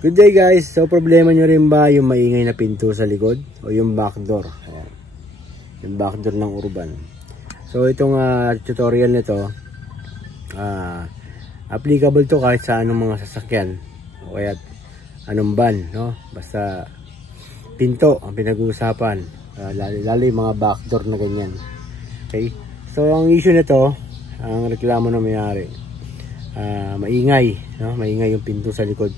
Good day guys. So problema nyo rin ba yung maingay na pinto sa likod o yung backdoor? Ayan. Yung backdoor ng Urban. So itong tutorial nito applicable to kahit sa anong mga sasakyan o kaya anong van, no? Basta pinto ang pinag-uusapan, lalo yung mga backdoor na ganyan. Okay? So ang issue nito, ang reklamo ng may-ari, maingay, no? Maingay yung pinto sa likod.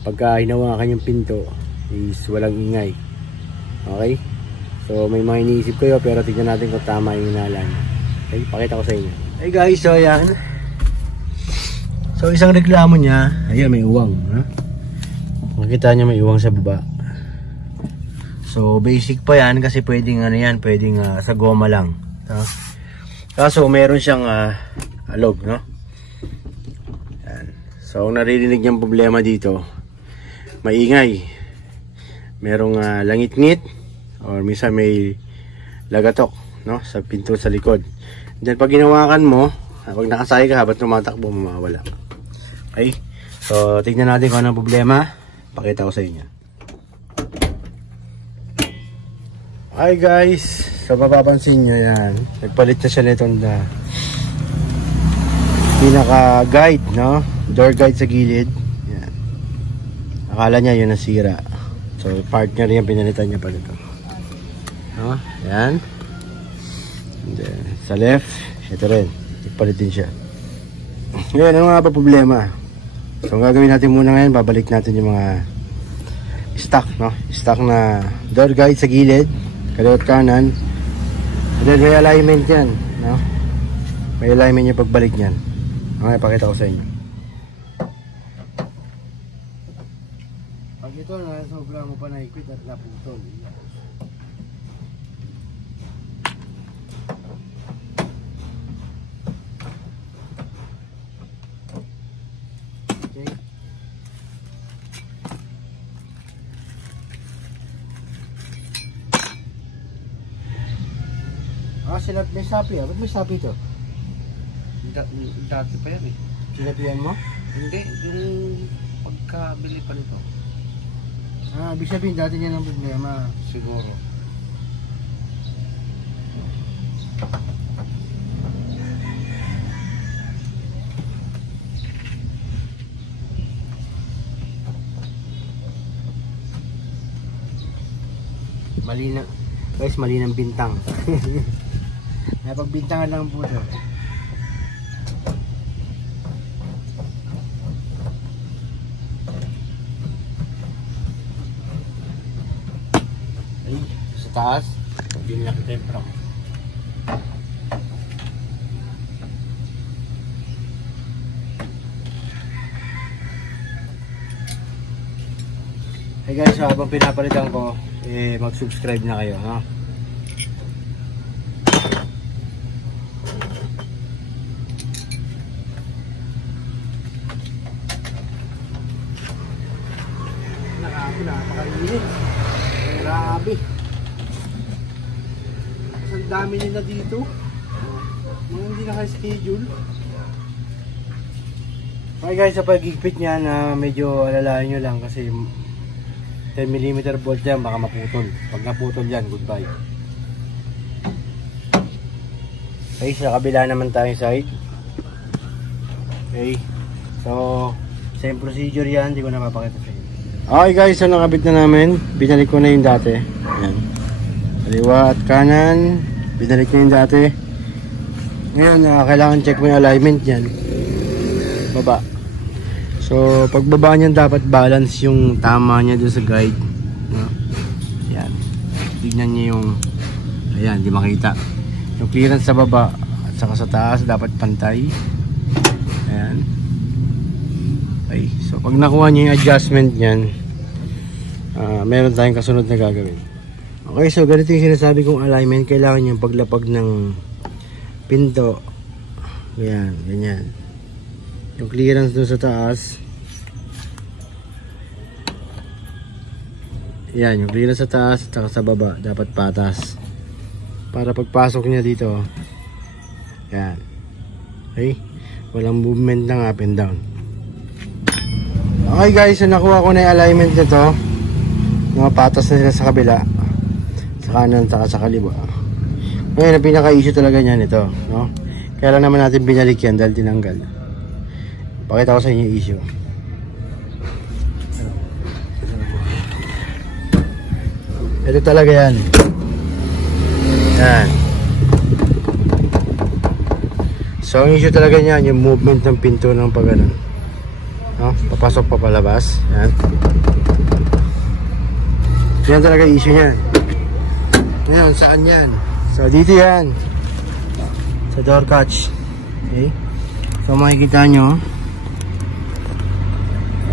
Pagka hinawakan yung pinto is walang ingay. Okay? So may mga iniisip kayo pero tignan natin kung tama yung hinalaan. Okay? Pakita ko sa inyo. Hey guys, so ayan. So isang reklamo niya, ayan may uwang. Makita niya may uwang sa baba. So basic pa yan kasi pwedeng ano yan, pwedeng sa goma lang. Kaso meron siyang alog, no? Ayan. So ang naririnig niyang problema dito, maingay, merong langit-ngit or minsan may lagatok, no, sa pinto sa likod. Then pag ginawakan mo, pag nakasakay ka habang tumatakbo, mawawala. Okay, so tignan natin kung anong problema. Pakita ko sa inyo. Hi guys, so mapapansin nyo yan, nagpalit na siya nitong pinaka guide, no, door guide sa gilid. Akala niya yun nasira. So partner niya, pinalitan niya pala ito. No? Yan. And then, sa left, ito rin. Ipalit din siya. Ngayon, ano nga pa problema? So ang gagawin natin muna ngayon, babalik natin yung mga stock, no? Stock na door guide sa gilid, kaliwat kanan. And then may alignment yan, no? May alignment yung pagbalik niyan. Okay, pakita ko sa inyo. Pag ito na sobra mo pa naikot at naputol. Okay. Sinap may sapi ba't may sapi ito? Dati pa yan eh. Sinapian mo? Hindi, yung pagkabili pa nito. Ibig sabihin dati niya ng problema. Siguro. Mali na. Guys, mali ng bintang. Napagbintangan lang po ito. Sa taas, hindi na kita yung pro. Hey guys, so habang pinapalitan ko, mag-subscribe na kayo, ha? Napakainit. Grabe. Ang dami nila dito. Mga hindi naka-schedule. Okay guys, sa pag-igpit niya na medyo alalahan nyo lang kasi 10mm bolt yan, baka maputol. Pag naputol yan, goodbye. Okay, sa kabila naman tayong side. Okay, so same procedure yan, hindi ko na mapakita sa inyo. Okay guys, so nakabit na namin. Binalik ko na yung dati. Ayan. Kaliwa at kanan, binalik ko yung dati. Ngayon, kailangan check mo yung alignment yan. Baba. So pagbaba niyan, dapat balance yung tama niya doon sa guide, no? Ayan. Tignan niyo yung, ayan, di makita. Yung clearance sa baba at saka sa taas dapat pantay. Ayan. Okay. So pag nakuha niyo yung adjustment niyan, meron tayong kasunod na gagawin. Okay, so ganito yung sinasabi kong alignment. Kailangan yung paglapag ng pinto. Ayan, ganyan. Yung clearance doon sa taas. Ayan, yung clearance sa taas at sa baba dapat patas. Para pagpasok niya dito, ayan. Okay? Walang movement ng up and down. Okay guys, so nakuha ko na yung alignment nito. Mga patas na sila sa kabila, sa kanan, sa kaliwa. Ngayon, ang pinaka-issue talaga niyan ito, no? Kaya lang naman natin binalik yan dahil tinanggal. Pakita ko sa inyo yung issue. Ito talaga yan. Yan. So, ang issue talaga niyan, yung movement ng pinto ng pagganon. No? Papasok pa palabas. Yan. Yan talaga yung issue niyan. Ngayon, saan yan? So, dito yan. Sa door catch. Okay? So, makikita nyo.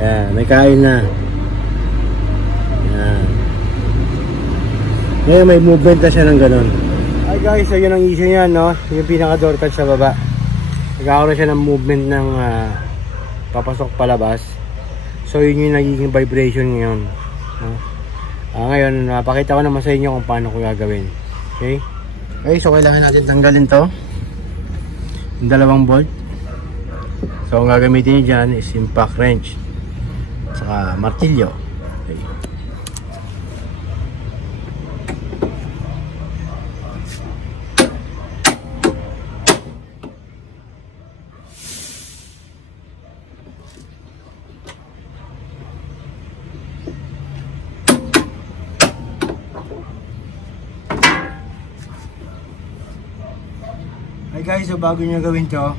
Yan. May kain na. Yan. Ngayon, may movement na siya ng ganon. Hi guys, so yun ang issue niyan, no? Yung pinaka door catch sa baba. Nagkakaroon siya ng movement ng papasok palabas. So, yun yung nagiging vibration ngayon. No? Ngayon, napakita ko naman sa inyo kung paano ko gagawin. Okay? Okay, so kailangan natin tanggalin to. Yung dalawang bolt. So, ang gagamitin nyo dyan is impact wrench. Saka martilyo. Okay. Hey guys, so bago nyo gawin to,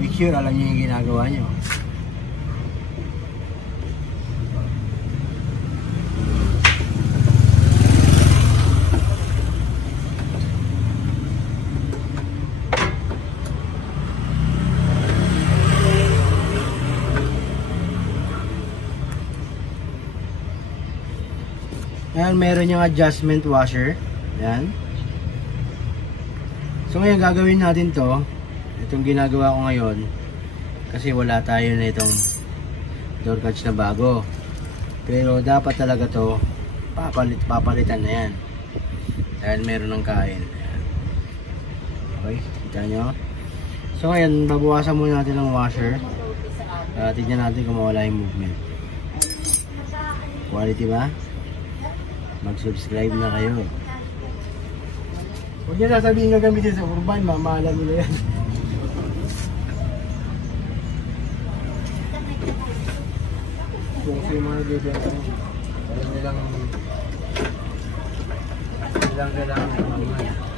make sure alam nyo yung ginagawa nyo. Ayan, meron yung adjustment washer. Ayan. So ngayon gagawin natin to, itong ginagawa ko ngayon, kasi wala tayo na itong door catch na bago. Pero dapat talaga to, papalitan na yan. Dahil meron ng kain. Ayan. Okay, kita nyo. So ngayon, babawasan muna natin ng washer. Tignan natin kung mawala yung movement. Quality ba? Mag-subscribe na kayo. Huwag niya sasabihin gagamitin sa urban, mamahala nila yan. So, yung mga bibenta mo, alam nilang kailangan ng mga.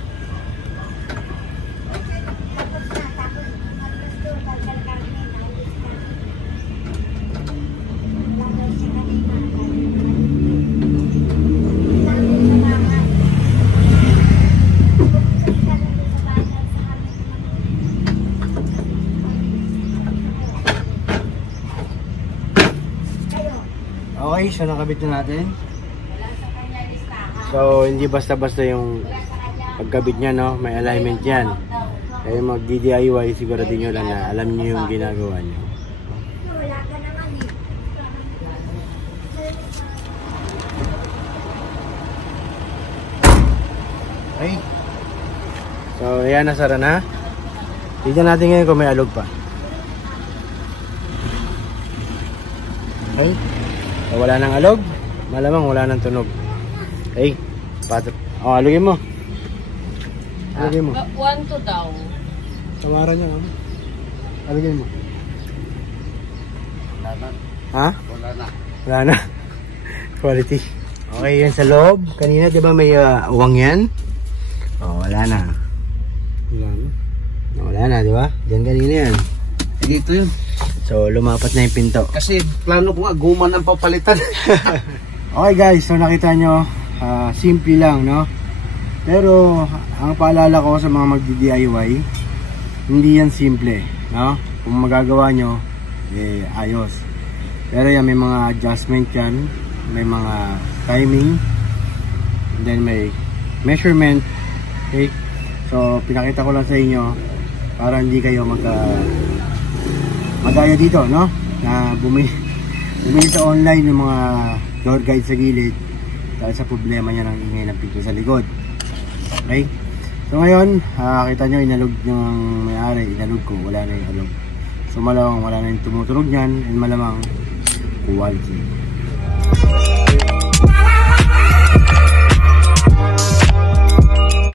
Okay, so nakabit na natin. So, hindi basta-basta yung pagkabit niya, no? May alignment yan. Kaya mag-DIY, siguradin nyo lang na alam nyo yung ginagawa nyo. Okay. So, ayan, nasara na. Tignan natin ngayon kung may alog pa. Okay. So, wala nang alog, malamang wala nang tunog. Okay, alugin mo. Alugin mo. 1-2 daw. Samaran niya, alugin mo. Wala na. Ha? Wala na. Wala na. Quality. Okay, yan sa loob. Kanina, di ba may uwang yan? Oh, wala na. Wala na. Wala na, di ba? Diyan kanina yan. Dito yun. So, lumapat na yung pinto. Kasi plano ko nga, guman ang papalitan. Okay guys, so nakita nyo, simple lang, no? Pero, ang paalala ko sa mga magdi-DIY, hindi yan simple, no? Kung magagawa nyo, ayos. Pero yan, may mga adjustment yan, may mga timing, and then may measurement, okay? So, pinakita ko lang sa inyo, para hindi kayo magaya dito, no? Na bumili sa online yung mga door guide sa gilid dahil sa problema niya ng ingay ng pinto sa likod. Okay? So ngayon, kita nyo, inalog ng may-ari, inalog ko, wala na yung alog. So malamang wala na yung tumutunog niyan, and malamang quality.